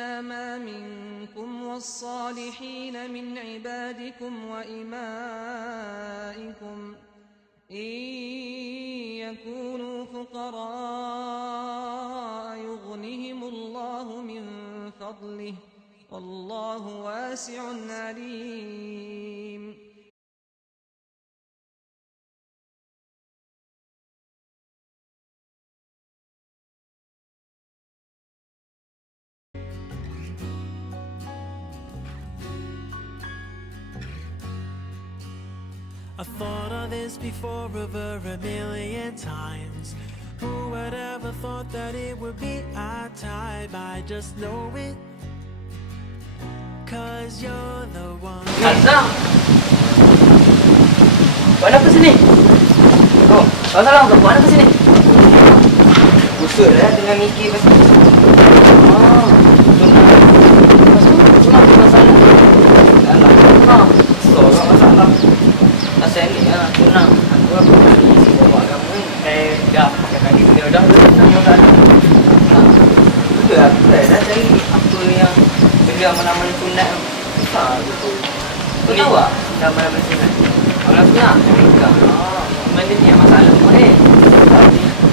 اليتامى منكم والصالحين من عبادكم وإمائكم إن يكونوا فقراء يغنهم الله من فضله والله واسع عليم. I thought of this before over a million times. Who would ever thought that it would be our time? I just know it, 'cause you're the one. Azam, buat apa sini? Oh, salam kau buat apa sini? Busuk dah dengan mikir pasal. Oh, sunat masalah. Dalam. Ha, seorang masalah. Asal ni tunang. Aku isi bawa agama ni. Dah, kaki dia dah tunang masalah. Betul aku dah cari apa yang benda amalan sunat tu. Betul. Kau tahu tak? Amalan sunat. Amalan sunat? Bukan. Benda ni masalah semua ni.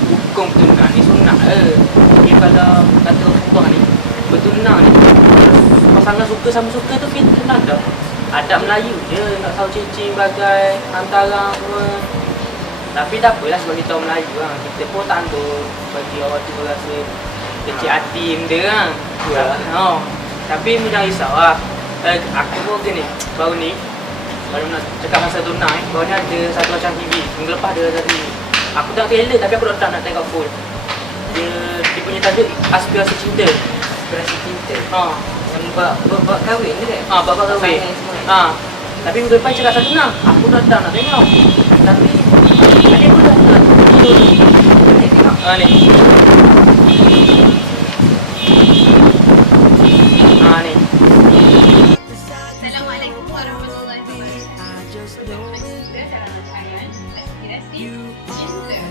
Hukum tunang ni sunat Dia kalau kata orang ni bertunang ni pasangan suka sama suka tu fitnah dah. Adab Melayu je, tak tahu cincin bagai antara semua. Tapi tak apalah sebab kita orang Melayu lah. Kita pun tak untuk bagi orang tu rasa kecil hati benda kan. Tapi jangan risau lah. Aku pun gini, baru nak cakap pasal tunang baru ni ada satu macam TV. Minggu lepas ada satu TV. Aku tengok trailer tapi aku tak nak tengok full. Dia punya tajuk Aspirasi Cinta. Aspirasi Cinta? Yang buat kahwin ke tak? Buat kahwin. Tapi minggu depan cakap satu nak. Aku dah nak tengok. Tapi adik pun dah nak tengok. Ni. Ni. Assalamualaikum warahmatullahi wabarakatuh. Cinta.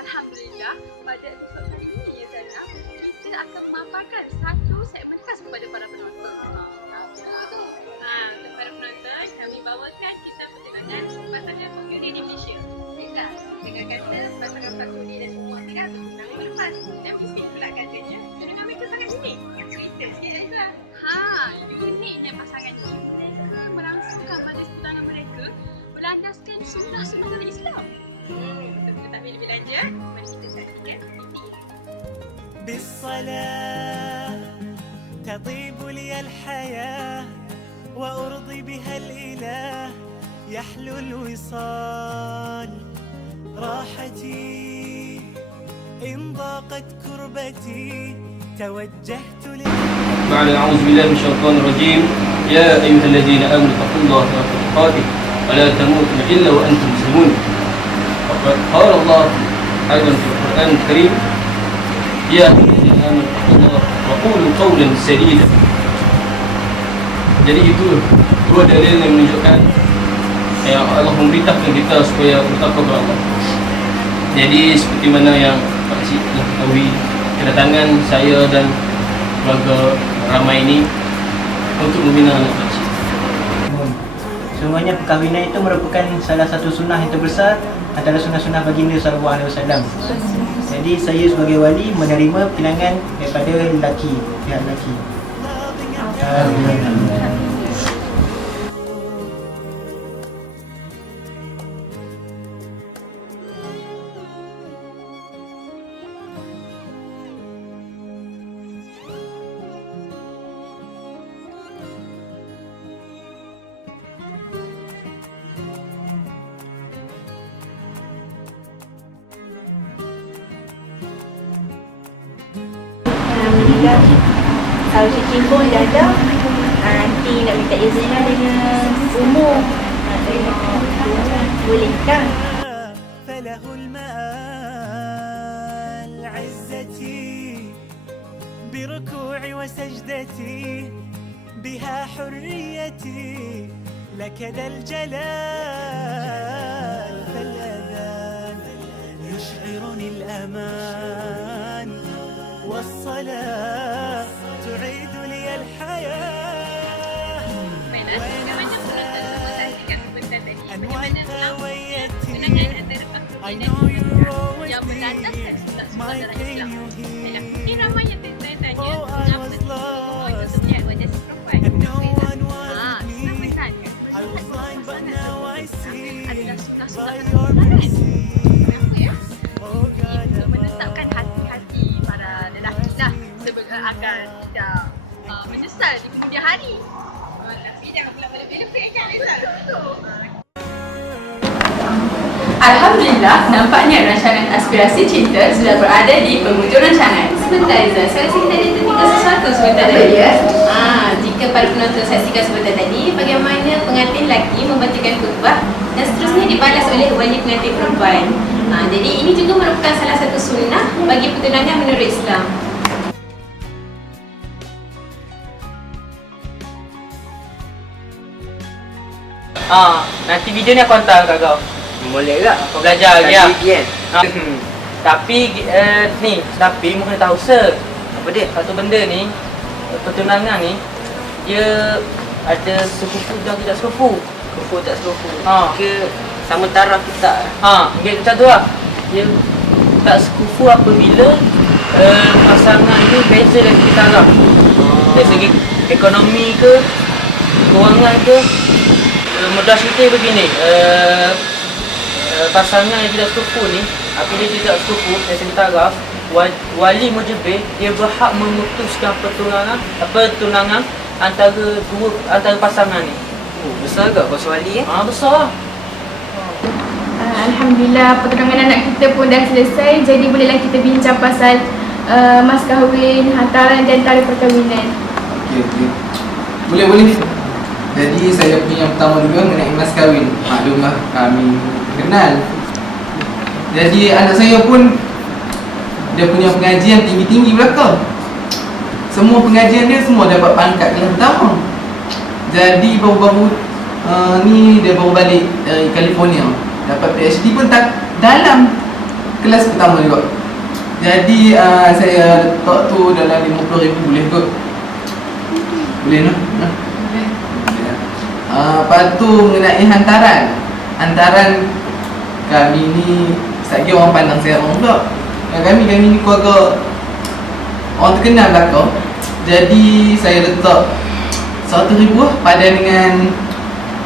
Alhamdulillah, pada episod kali ini Zana, kita akan memaparkan satu segmen khas kepada para penonton. Untuk para penonton, kami bawakan kisah perjalanan pasangan Fakudi di Malaysia. Baiklah, dengan kata pasangan Fakudi dan semua tidak bertunang berlepas. Dan mesti pula katanya, tunangan mereka sangat unik. Cerita sikit Aizah. Uniknya pasangan ini. Mereka merangsungkan majlis tunangan mereka berlandaskan sunnah-sunnah dalam Islam. Untuk tak lebih lanjut, mari kita saksikan ini. بالصلاة تطيب لي الحياة وأرضي بها الإله يحلو الوصال راحتي إن ضاقت كربتي توجهت بعد أعوذ بالله من الشيطان الرجيم يا أيها الذين آمنوا اتقوا الله حق تقاته ولا تموتن إلا وأنتم مسلمون. وقد قال الله أيضا في القرآن الكريم يا أيها الذين آمنوا اتقوا الله وقولوا قولا سديدا. Jadi itu dua dalil yang menunjukkan yang Allah memberitahukan kita supaya bertakwa kepada Allah. Jadi seperti mana yang Pak Cik telah ketahui, kedatangan saya dan keluarga ramai ini untuk membina anak Pak Cik. Semuanya perkahwinan itu merupakan salah satu sunnah yang terbesar antara sunnah-sunnah baginda sallallahu alaihi wasallam. Jadi saya sebagai wali menerima pinangan daripada pihak lelaki. Alhamdulillah, kalau cincin pun dah ada. Nanti nak minta izin dengan umur. Boleh kan? فله المآل عزتي بركوعي وسجدتي بها حريتي لك ذا الجلال فالأذان يشعرني الأمان والصلاة تعيد لي الحياة Bagaimana saksikan sebentar tadi? And Bagaimana وانت tunangan ويتي antara I Pak know Kuki dan you're Zura always yang berlandaskan sebelah my dalam pain Islam. you Dalam hear irama yang saya tanya, Oh, I mengapa was semua itu lost setiap wajah si perempuan? And no one was Senang with me bertanya. I was blind but now I see Adalah sunnah-sunnah By your keselamatan. mercy Kenapa ya? Oh God Itu menetapkan hati-hati para lelaki lah sebab agar tidak menyesal di kemudian hari. Tapi jangan pula berlebih-lebih kan Rizal. Alhamdulillah, nampaknya rancangan Aspirasi Cinta sudah berada di penghujung rancangan. Sebentar Izzah, saya rasa kita ada tertinggal sesuatu sebentar tadi. Jika para penonton saksikan sebentar tadi, bagaimana pengantin lelaki membacakan khutbah dan seterusnya dibalas oleh wali pengantin perempuan. Jadi ini juga merupakan salah satu sunnah bagi pertunangan menurut Islam. Nanti video ni aku hantar kat kau. Boleh tak? Kau belajar lagi lah. kan? Tapi tapi mu kena tahu Apa dia? satu benda ni, pertunangan ni dia ada sepupu dan tidak sepupu. Kufu tak serupu Ha. Ke sama taraf kita Mungkin macam tu lah. Dia tak sekufu apabila pasangan ni beza dari kita taraf. Dari segi ekonomi ke, kewangan ke, mudah cerita begini, pasangan yang tidak sekufu ni, apabila dia tidak sekufu dari segi taraf, wali mujibir dia berhak memutuskan pertunangan antara pasangan ni. Besar ke kuasa wali Besar. Alhamdulillah pertunangan anak kita pun dah selesai. Jadi bolehlah kita bincang pasal mas kahwin, hantaran dan tarikh perkahwinan. Okey. Boleh. Jadi saya punya yang pertama dulu mengenai mas kahwin. Maklumlah kami kenal. Jadi anak saya pun dia punya pengajian tinggi-tinggi belakang. Semua pengajian dia semua dapat pangkat kelas pertama. Jadi baru-baru ni dia baru balik dari California. Dapat PhD pun tak dalam kelas pertama juga. Jadi saya letak tu dalam 50,000 boleh kot? Boleh no? Boleh. Lepas tu mengenai hantaran kami ni satgi orang pandang saya orang pula. Kami ni keluarga orang terkenal belakang. Jadi saya letak 100,000 lah padan dengan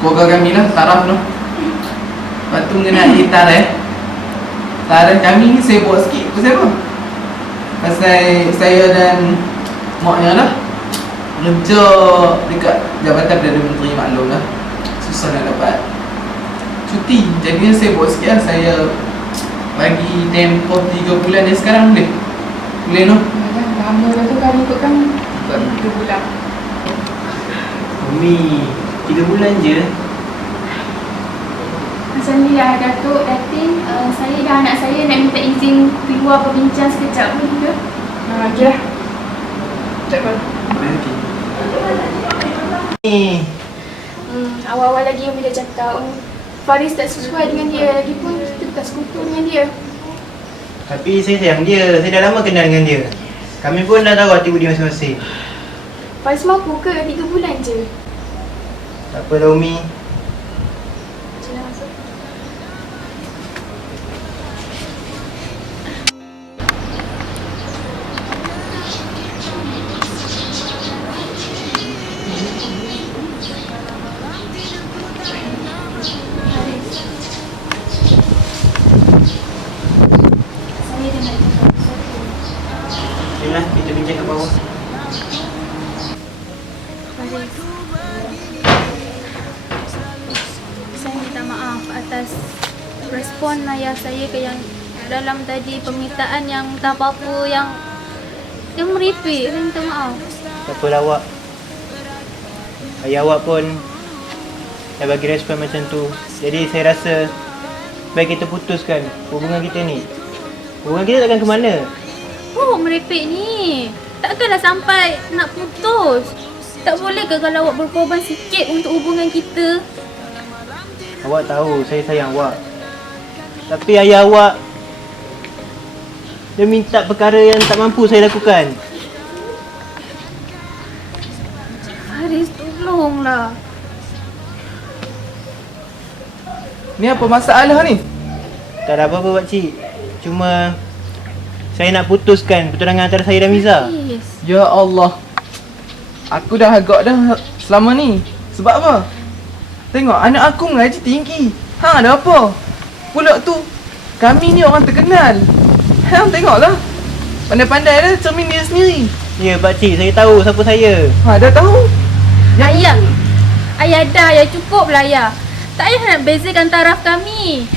keluarga kami lah, taraf tu. Lepas tu mengenai tarikh kami ni saya buat sikit. Pasal apa? Pasal saya dan maknya lah kerja dekat Jabatan Perdana Menteri, maklum lah susah nak dapat cuti. Jadi saya buat sikit lah. Saya bagi tempoh 3 bulan dari sekarang boleh? Boleh no? Lama lah tu kan ikut kami. 3 bulan. Umi 3 bulan je. Alhamdulillah Datuk, Datin, saya dan anak saya nak minta izin keluar berbincang sekejap, boleh ke? Okey lah. Sekejap. Boleh okey. Ni Awal-awal lagi Umi dah cakap Faris tak sesuai dengan dia, lagipun kita tak sekutu dengan dia. tapi saya sayang dia. Saya dah lama kenal dengan dia. Kami pun dah tahu hati budi masing-masing. Faris mampu ke 3 bulan je? Tak apalah Umi. Macam mana masuk? Saya dah nak cakap sesuatu. Jomlah kita bincang kat bawah. Faris, saya minta maaf atas respon ayah saya ke yang dalam tadi permintaan yang tak apa-apa yang meripik. Saya minta maaf. Tak apalah awak. Ayah awak pun dah bagi respon macam tu. Jadi saya rasa baik kita putuskan hubungan kita ni. Hubungan kita takkan ke mana. Oh, meripik ni. Takkanlah sampai nak putus. Tak boleh ke kalau awak berkorban sikit untuk hubungan kita? Awak tahu saya sayang awak. Tapi ayah awak Dia minta perkara yang tak mampu saya lakukan. Haris, tolonglah. Ni apa masalah ni? Tak ada apa-apa pakcik. Cuma saya nak putuskan pertunangan antara saya dan Miza. Haris. Ya Allah. Aku dah agak dah selama ni. Sebab apa? Tengok anak aku mengaji tinggi. Ada apa? Pula tu kami ni orang terkenal. Hang tengoklah. Pandai-pandai dah cermin dia sendiri. Ya pakcik, saya tahu siapa saya. Dah tahu. Ayah. Ayah dah, ayah cukup lah ayah. Tak payah nak bezakan taraf kami.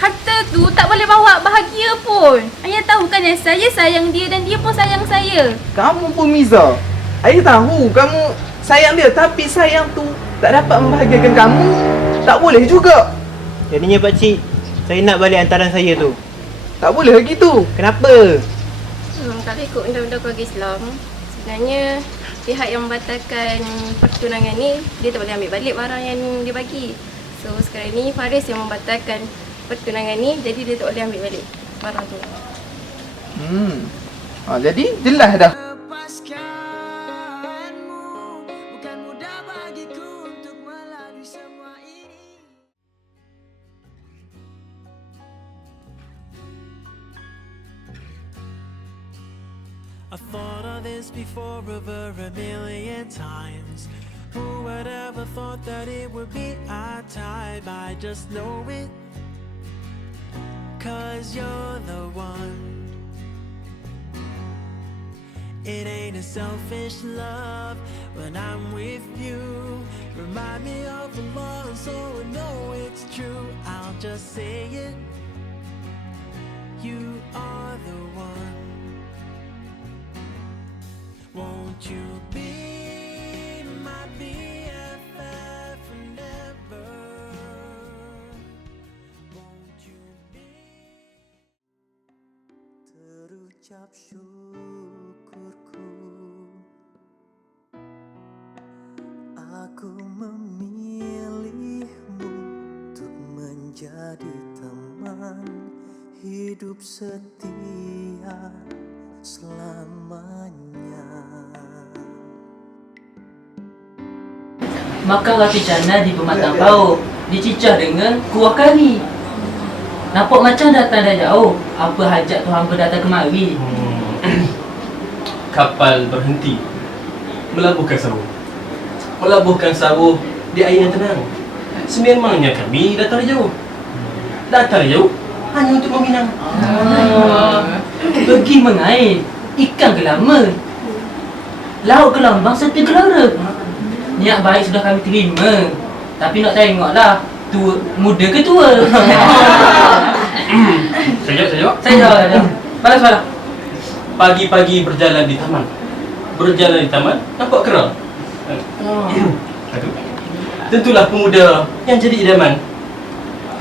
Harta tu tak boleh bawa bahagia pun. Ayah tahu kan yang saya sayang dia dan dia pun sayang saya. Kamu pun Miza. Ayah tahu kamu sayang dia, tapi sayang tu tak dapat membahagiakan kamu. Tak boleh juga. Jadinya pakcik, saya nak balik hantaran saya tu. Tak boleh gitu. Kenapa? Kalau ikut undang-undang keluarga Islam, sebenarnya pihak yang membatalkan pertunangan ni, dia tak boleh ambil balik barang yang dia bagi. So sekarang ni Faris yang membatalkan pertunangan ni, jadi dia tak boleh ambil balik barang tu. Jadi jelas dah. I thought of this before over a million times. Who would ever thought that it would be our time? I just know it, 'cause you're the one. It ain't a selfish love when I'm with you. Remind me of the Lord so I know it's true. I'll just say it, you are the one. Won't you be my BFF forever? Won't you be? Terucap syukurku, aku memilihmu untuk menjadi teman hidup setia selamanya. Makan roti canai di pematang pauk, dicicah dengan kuah kari. Nampak macam datang dah jauh. Apa hajat tu hamba datang kemari? Kapal berhenti, melabuhkan sawah. Melabuhkan sawah di air yang tenang. Sememangnya kami datang jauh. Datang jauh hanya untuk meminang. Pergi mengair, ikan ke lama, laut ke lambang serta gelora. Niat baik sudah kami terima, tapi nak tengoklah tua, muda ke tua. Saya. Balas. Pagi-pagi berjalan di taman. Nampak kera. Aduh. Tentulah pemuda yang jadi idaman.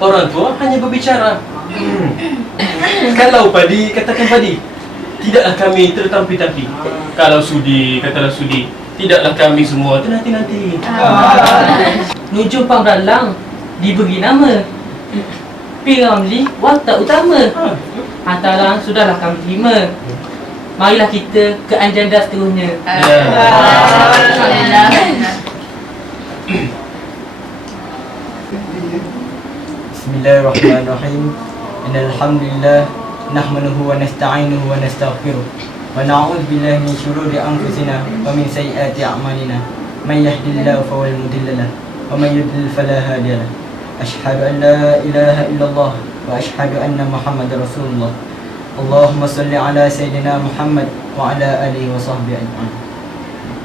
Orang tua hanya berbicara. Kalau padi, katakan padi. Tidaklah kami tertampi-tampi. Kalau sudi, katalah sudi. Tidaklah kami semua ternanti-nanti. Nujum pang beralang diberi nama Piramli watak utama. Hantaran sudahlah kami terima. Marilah kita ke anjanda seterusnya. Bismillahirrahmanirrahim. Innal hamdalillah nahmaduhu wa nasta'inuhu wa nastaghfiruh. Wa na'udzu billahi min shururi anfusina wa min sayyiati a'malina. May yahdihillahu fawal mudilla lahu wa may yudlil fala hadiya lahu. Asyhadu an la ilaha illallah wa asyhadu anna Muhammadar Rasulullah. Allahumma salli ala sayyidina Muhammad wa ala alihi wa sahbihi ajma'in.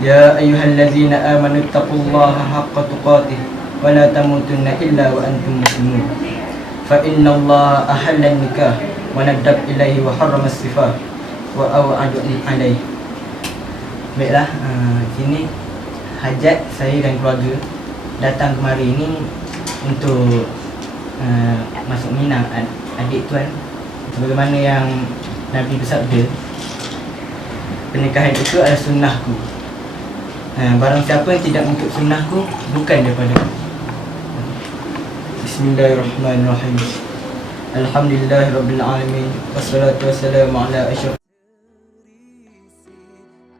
Ya ayyuhalladzina amanu taqullaha haqqa tuqatih wa la tamutunna illa wa antum muslimun. Fa inna Allah ahalla nikah wa nadab ilaihi wa harrama as-sifah wa aw'adu alaihi. Baiklah, sini hajat saya dan keluarga datang kemari ini untuk masuk minang adik tuan. Sebagaimana yang Nabi bersabda, pernikahan itu adalah sunnahku. Barang siapa yang tidak mengikut sunnahku, bukan daripada aku. Bismillahirrahmanirrahim. Alhamdulillahirabbil alamin. Wassalatu wassalamu ala asyraf.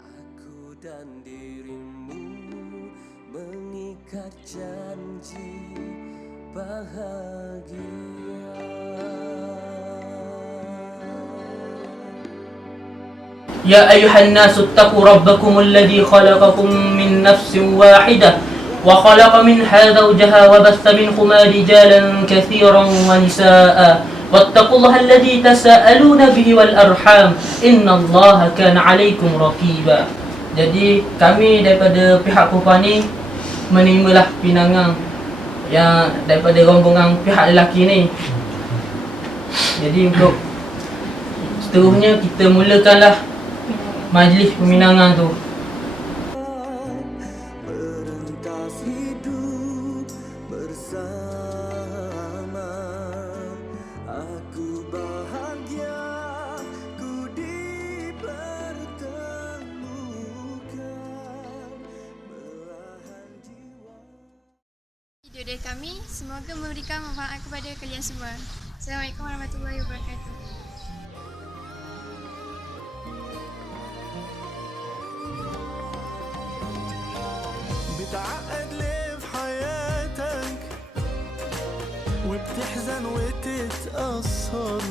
Aku dan dirimu mengikat janji bahagia. يا أيها الناس اتقوا ربكم الذي خلقكم من نفس واحدة وخلق منها زوجها وبث منهما رجالا كثيرا ونساء واتقوا الله الذي تساءلون به والأرحام إن الله كان عليكم رقيبا. Jadi kami daripada pihak perempuan ni menerimalah pinangan yang daripada rombongan pihak lelaki ni. Jadi untuk seterusnya kita mulakanlah majlis peminangan tu. Merentas hidup bersama. Aku bahagia ku dipertemukan belahan jiwa. Video dari kami semoga memberikan manfaat kepada kalian semua. Assalamualaikum warahmatullahi wabarakatuh. بتعقد ليه في حياتك وبتحزن وتتأثر